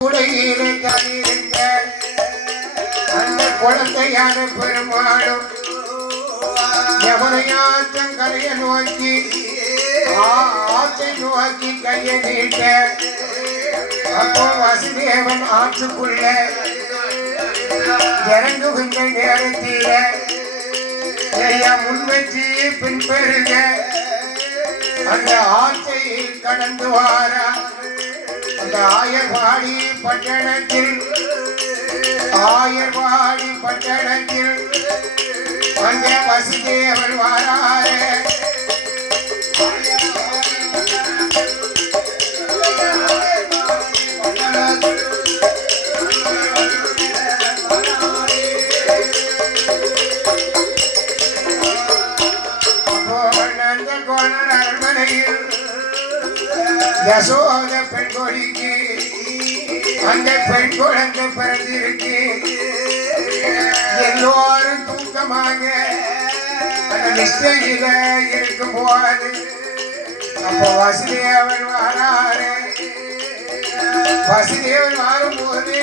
உலகிலே தனியிருந்த அந்த குழந்தையான பெருமாளும் எவனையாற்றும் கரையை நோக்கி ஆற்றை நோக்கி கையை நீட்ட அப்போ வசுதேவன் ஆற்றுக்குள்ள இறங்குகின்ற நேரத்தில முன்வச்சு பின்பெருக அந்த ஆற்றை கடந்து வாரா அந்த ஆயர்வாடி பட்டணத்தில் அங்கே வசுதேவன் வாராரே. அரண்மனையில் யசோத பெண் கொடிக்கு அந்த பெண் குழந்தை பிறந்திருக்கு. எல்லோரும் தூக்கமாக அந்த நிஷ்டையில இருக்கும் போது அப்போ வசுதேவன் வாராரு. வசுதேவன் வாரும்போது